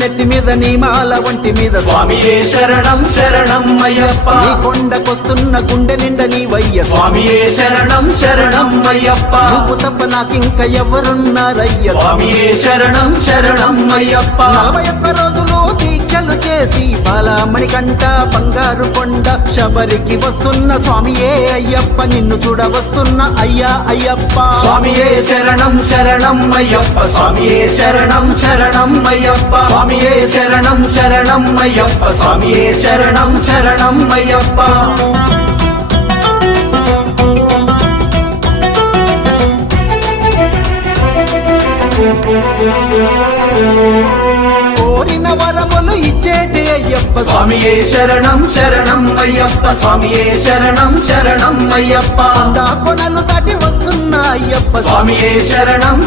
నెత్తి మీద నీ మాల ఒంటి మీద స్వామియే శరణం శరణం అయ్యప్ప నీ కొండకొస్తున్న గుండె నిండా నీవయ్య స్వామియే శరణం శరణం అయ్యప్ప నువ్వు తప్ప నాకింక ఎవరున్నారయ్య స్వామియే శరణం శరణం అయ్యప్ప 41 రోజులు దీక్షలు చేసి బాలమణి కంట బంగారు కొండ శబరికి వస్తున్న స్వామియే అయ్యప్ప నిన్ను చూడ వస్తున్న అయ్యా అయ్యప్ప స్వామియే శరణం శరణం అయ్యప్ప స్వామియే శరణం శరణం అయ్యప్ప స్వామియే శరణం శరణం అయ్యప్ప స్వామియే శరణం శరణం అయ్యప్ప కోరిన వరములు ఇచ్చేటి అయ్యప్ప స్వామియే శరణం శరణం అయ్యప్ప స్వామియే శరణం శరణం అయ్యప్ప కొనలు దాటి వస్తున్న అయ్యప్ప స్వామియే శరణం